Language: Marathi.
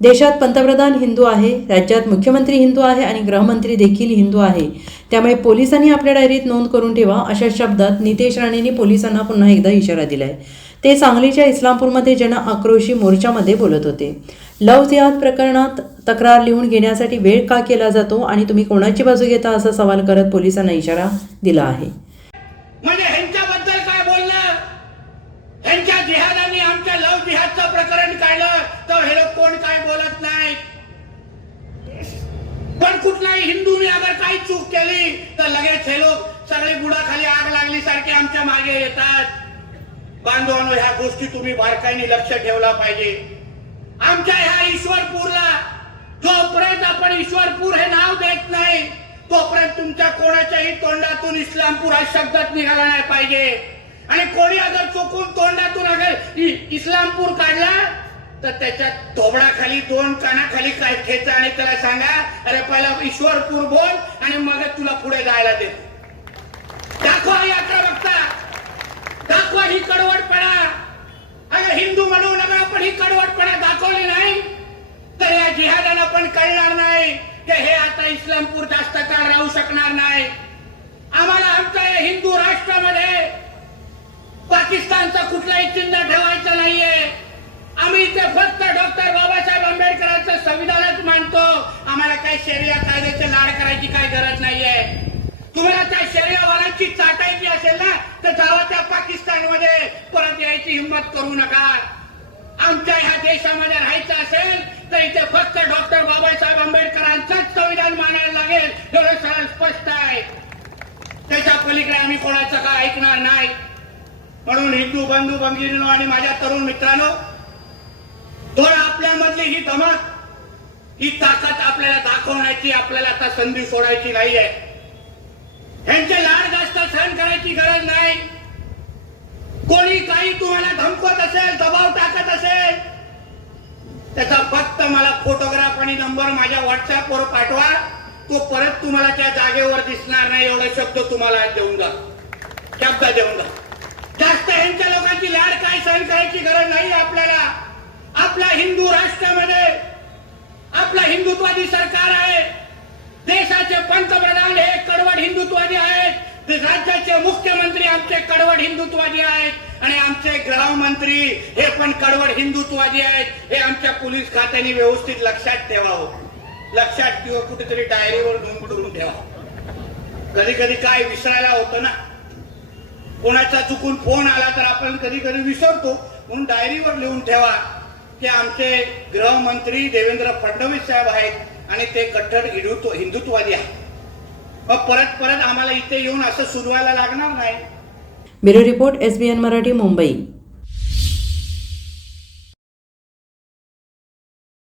देशात पंतप्रधान हिंदू आहे राज्यात मुख्यमंत्री हिंदू आहे आणि गृहमंत्री देखील हिंदू आहे. त्यामुळे पोलिसांनी आपल्या डायरीत नोंद करून ठेवा अशा शब्दात नितेश राणेंनी पोलिसांना पुन्हा एकदा इशारा दिलाय. ते सांगलीच्या इस्लामपूरमध्ये जन आक्रोशी मोर्चामध्ये बोलत होते. लव जिहाद प्रकरणात तक्रार लिहून घेण्यासाठी वेळ का केला जातो आणि तुम्ही कोणाची बाजू घेता असा सवाल करत पोलिसांना इशारा दिला आहे म्हणजे ह्यांच्याबद्दल काय बोललं ह्यांच्या जिहादांनी आमच्या लव जिहादचं प्रकरण काढलं तर हे लोक कोण काय बोलत नाही. पण कुठलाही हिंदूने अगर काही चूक केली तर लगेच हे लोक सगळे बुडाखाली आग लागली सारखे आमच्या मागे येतात. बांधवांनो ह्या गोष्टी तुम्ही बारकाईने लक्ष ठेवला पाहिजे. आमच्या ह्या ईश्वरपूरला जोपर्यंत आपण ईश्वरपूर हे नाव देत नाही तोपर्यंत तुमच्या कोणाच्याही तोंडातून इस्लामपूर हा शब्दात निघाला नाही पाहिजे. आणि कोणी अगर चुकून तोंडातून अगर इस्लामपूर काढला तर त्याच्या थोबडाखाली दोन कानाखाली काय खेचा आणि त्याला सांगा. अरे पहिला ईश्वरपूर बोल आणि मग तुला पुढे जायला दे. दाखवा यात्रा बघता दाखवा ही कडवटपणा. अगं हिंदू म्हणून अगं आपण ही कडवटपणा दाखवली नाही. तर या जिहादाला पण कळणार नाही की हे आता इस्लामपूर जास्त काळ राहू शकणार नाही. आम्हाला आमच्या या हिंदू राष्ट्रामध्ये पाकिस्तानचा कुठलाही चिन्ह ठेवा. आम्ही इथे फक्त डॉक्टर बाबासाहेब आंबेडकरांचं संविधानच मानतो. आम्हाला काय शरीया कायद्याचे लाड करायची काही गरज नाहीये. तुम्हाला त्या शरीरावालांची चाटायची असेल ना तर जावा त्या पाकिस्तानमध्ये. परत यायची हिंमत करू नका. आमच्या ह्या देशामध्ये राहायचं असेल तर इथे फक्त डॉक्टर बाबासाहेब आंबेडकरांचंच संविधान मानायला लागेल एवढं सरळ स्पष्ट आहे. त्याच्या पलीकडे आम्ही कोणाचं काय ऐकणार नाही. म्हणून हिंदू बंधू भगिनीनो आणि माझ्या तरुण मित्रांनो थोडं आपल्यामधली ही धमक ही ताकद आपल्याला दाखवण्याची आपल्याला आता संधी सोडायची नाहीये. ह्यांचे लाड जास्त सहन करायची गरज नाही. कोणी काही तुम्हाला धमकत असेल दबाव टाकत असेल त्याचा फक्त मला फोटोग्राफ आणि नंबर माझ्या व्हॉट्सअपवर पाठवा. तो परत तुम्हाला त्या जागेवर दिसणार नाही एवढा शब्द तुम्हाला देऊन जा. शब्द देऊन जा. जास्त ह्यांच्या लोक लाड काय सहन करायची गरज नाही आपल्याला आपल्या हिंदू राष्ट्रामध्ये आपला हिंदुत्वादी सरकार आहे. देशाचे पंतप्रधान हे कडवड हिंदुत्वादी आहेत. राज्याचे मुख्यमंत्री आमचे कडवड हिंदुत्वादी आहेत. आणि आमचे गृहमंत्री हे पण कडवड हिंदुत्वादी आहेत. हे आमच्या पोलीस खात्याने व्यवस्थित लक्षात ठेवावं. लक्षात किंवा कुठेतरी डायरीवर नोंद करून ठेवा कधी कधी काय विसरायला होतं ना? कोणाचा चुकून फोन आला तर आपण कधी कधी विसरतो. म्हणून डायरीवर लिहून ठेवा. की आमचे गृहमंत्री देवेंद्र फडणवीस साहेब आहेत आणि ते कट्टर हिंदुत्व हिंदुत्ववादी आहेत. मग परत परत आम्हाला इथे येऊन असं सुरवायला लागणार नाही. Bureau report S B N Marathi Mumbai.